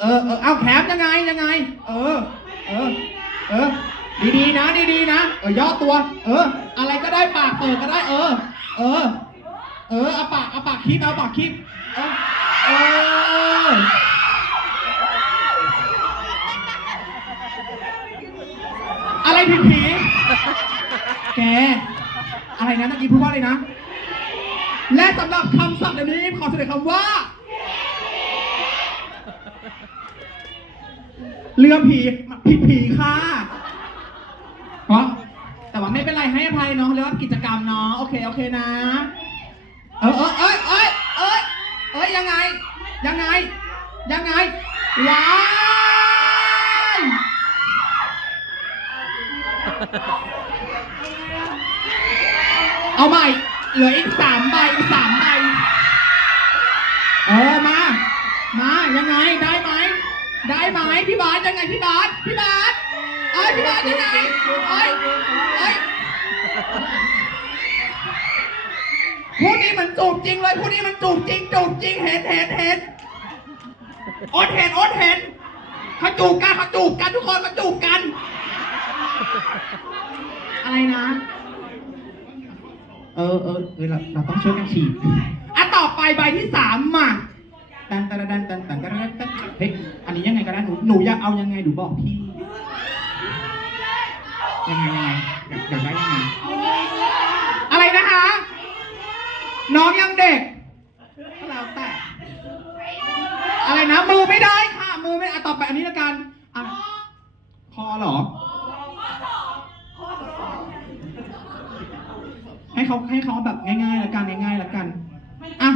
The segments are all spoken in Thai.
เออเออเอาแคปยังไงยังไง เออ เออ เออ ดีๆนะดีๆนะเออย่อตัว เออ อะไรก็ได้ปากเปิดก็ได้ เออ เออ เออเอาปากเอาปากคิดเอาปากคิดเออเอออะไรผีผีแก อะไรนะเมื่อกี้พูดว่าอะไรนะ และสำหรับคำศัพท์เดี๋ยวนี้ขอเสนอคำว่า เรือผีผิดผีค่ะเพราะแต่ว่าไม่เป็นไรให้อภัยเนาะเรียกว่ากิจกรรมเนาะโอเคโอเคนะ เออเออเอ้ยเอ้ยเอ้ยเอ้ยยังไง ยังไง ยังไงว้ายเอาใหม่เหลืออีกสามใบสามใบเออมา มายังไงได้ไหมได้ไหม พี่บาสยังไงพี่บาสพี่บาสเอ้ยพี่บาสยังไงเอ้ยเอ้ยผู้นี้มันจูบจริงเลยผู้นี้มันจูบจริงจูบจริงเห็นเห็นเห็นโอ๊ตเห็นโอ๊ตเห็นเขาจูบกันเขาจูบกันทุกคนมาจูบกัน อะไรนะ เออเออเออเราเราต้องช่วยกันฉีดอะต่อไปใบที่สามมา ตันตะระดันตันตันตะระดันตันเฮ้ยอันนี้ยังไงกันนะหนูหนูอยากเอายังไงหนูบอกพี่ยังไงยังไงอยากอยากได้ยังไงอะไรนะคะ น้องยังเด็กก็แล้วแต่อะไรนะมือไม่ได้ค่ะ มือไม่อะต่อไปอันนี้ละกันอะคอหรอให้เขาให้เขาแบบง่ายๆละกันง่ายๆละกันอะ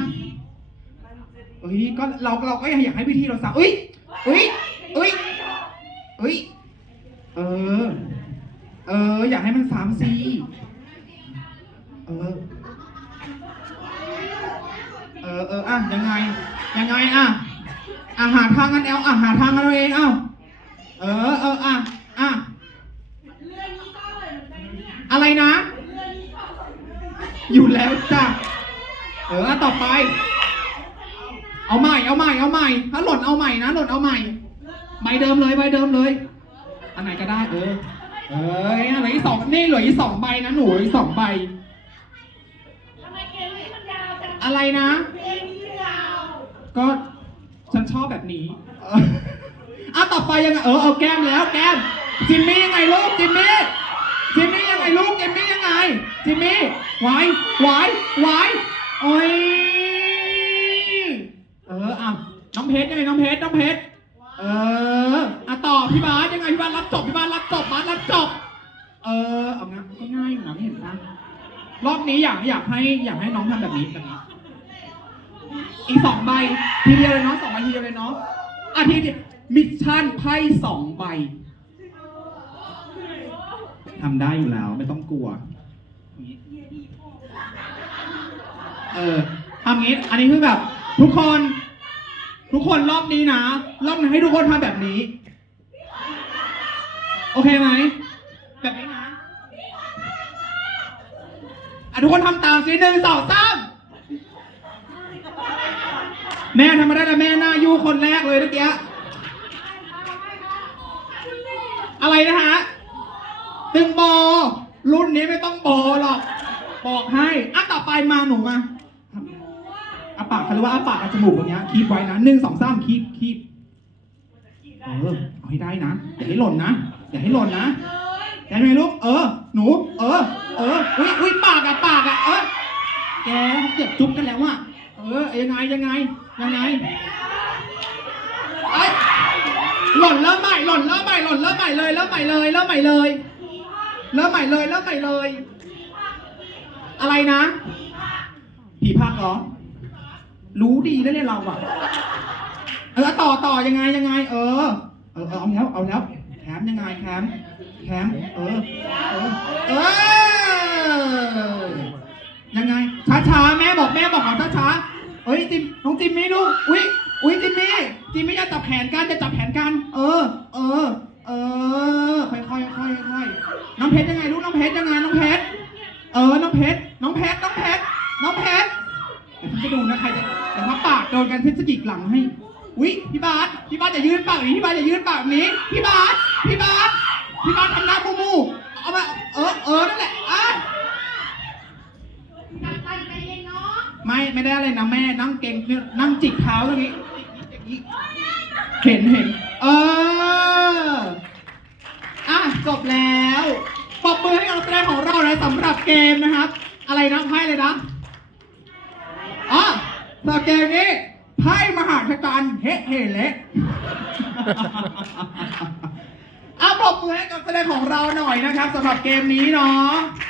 ยก็เราเราก็อยากให้พิธีเราสาวเอ้ยเอ้ยเอ้ยเอ้ยเออ เออ อยากให้มันสามสีเออ เออเอออะยังไง ยังไงอะอะหาทางกันเอาอะหาทางกันเอาเองเอ้าเออเอออะอะอะไรนะ อยู่แล้วจ้ะเออต่อไป เอาใหม่ เอาใหม่ เอาใหม่ถ้าหล่นเอาใหม่นะหล่นเอาใหม่ ใบเดิมเลยใบเดิมเลย อันไหนก็ได้เออ เออเหลืออีกสองนี่เหลืออีกสองใบนะหนูอีกสองใบ ทำไมเกมนี้มันยาวจังอะไรนะ เกมนี้ยาวก็ฉันชอบแบบนี้เอออะต่อไปยังไงเออเอาแก้มแล้วแก้มจิมมี่ยังไงลูกจิมมี่จิมมี่ยังไงลูกจิมมี่ยังไงจิมมี่ไหวไหวไหวโอ้ย อออะน้องเพชรยังไงน้องเพชรน้องเพชรเอออะต่อพี่บาสยังไงพี่บาสรับจบพี่บาสรับจบบาสรับจบ เออเอางั้นก็ง่ายอยู่นะไม่เห็นนะรอบนี้อยากอยากให้อยากให้น้องทำแบบนี้แบบนี้ อีกสองใบทีเดียวเลยเนาะสองใบทีเดียวเลยเนาะอะทีเดียวมิชชั่นไพ่สองใบทำได้อยู่แล้วไม่ต้องกลัวอย่างงี้เออทำงี้ อันนี้คือแบบ ทุกคน ทุกคนรอบนี้นะ รอบนี้ให้ทุกคนทำแบบนี้ โอเคไหม แบบนี้นะอะทุกคนทำตามสิหนึ่งสองสามแม่ทำมาได้แล้วแม่หน้ายูคนแรกเลยเมื่อกี้อะไรนะฮะตึงโบรุ่นนี้ไม่ต้องโบหรอก บอกให้ อะต่อไปมาหนูมา ปากเขาเรียกว่าอาปากกับจมูกตรงเนี้ยคีบไว้นะหนึ่งสองสามคีบคีบเออเอาให้ได้นะ อย่าให้หล่นนะ อย่าให้หล่นนะได้ไหมลูก เออ หนู เออ เออ อุ้ยอุ้ยปากอะปากอะเออ แกเกือบจุ๊บกันแล้วอะเออ ยังไงยังไงยังไงเอ้หล่นเริ่มใหม่หล่นเริ่มใหม่หล่นเริ่มใหม่เลยเริ่มใหม่เลยเริ่มใหม่เลย เริ่มใหม่เลยเริ่มใหม่เลย อะไรนะ ผีพักเหรอ รู้ดีนะเนี่ยเราอะเออต่อต่อยังไงยังไง เออ เออเอาแล้วเอาแล้วแถมยังไงแถมแถมเออ เออเออยังไงช้าๆแม่บอกแม่บอกเอาช้าๆเฮ้ยจิมน้องจิมมี่ลูกอุ้ยอุ้ยจิมมี่จิมมี่จะจับแขนกันจะจับแขนกัน เออ เออ เออค่อยๆค่อยค่อยน้องเพชรยังไงลูกน้องเพชรยังไงน้องเพชรเออน้องเพชรน้องเพชรน้องเพชรน้องเพชรเดี๋ยวพี่จะดูนะใครจะ แต่ถ้าปากโดนกันเพชรจะจิกหลังให้ อุ้ยพี่บาสพี่บาสจะยืนปากแบบนี้พี่บาสจะยืนปากแบบนี้ พี่บาสพี่บาสพี่บาสทำหน้ามูมูเอามาเออเออนั่นแหละอะกัปตันใจเย็นเนาะไม่ไม่ได้อะไรนะแม่นั่งเก่งนั่งจิกเท้าตรงนี้เห็นเห็นเอออะจบแล้วปรบมือให้กับนักแสดงของเรานะสำหรับเกมนะครับ อะไรนะไพ่เลยนะอ๋อ เกมนี้ไพ่มหาชกันเฮเฮเละเอาปรบมือให้กับแสดงของเราหน่อยนะครับสำหรับเกมนี้เนาะ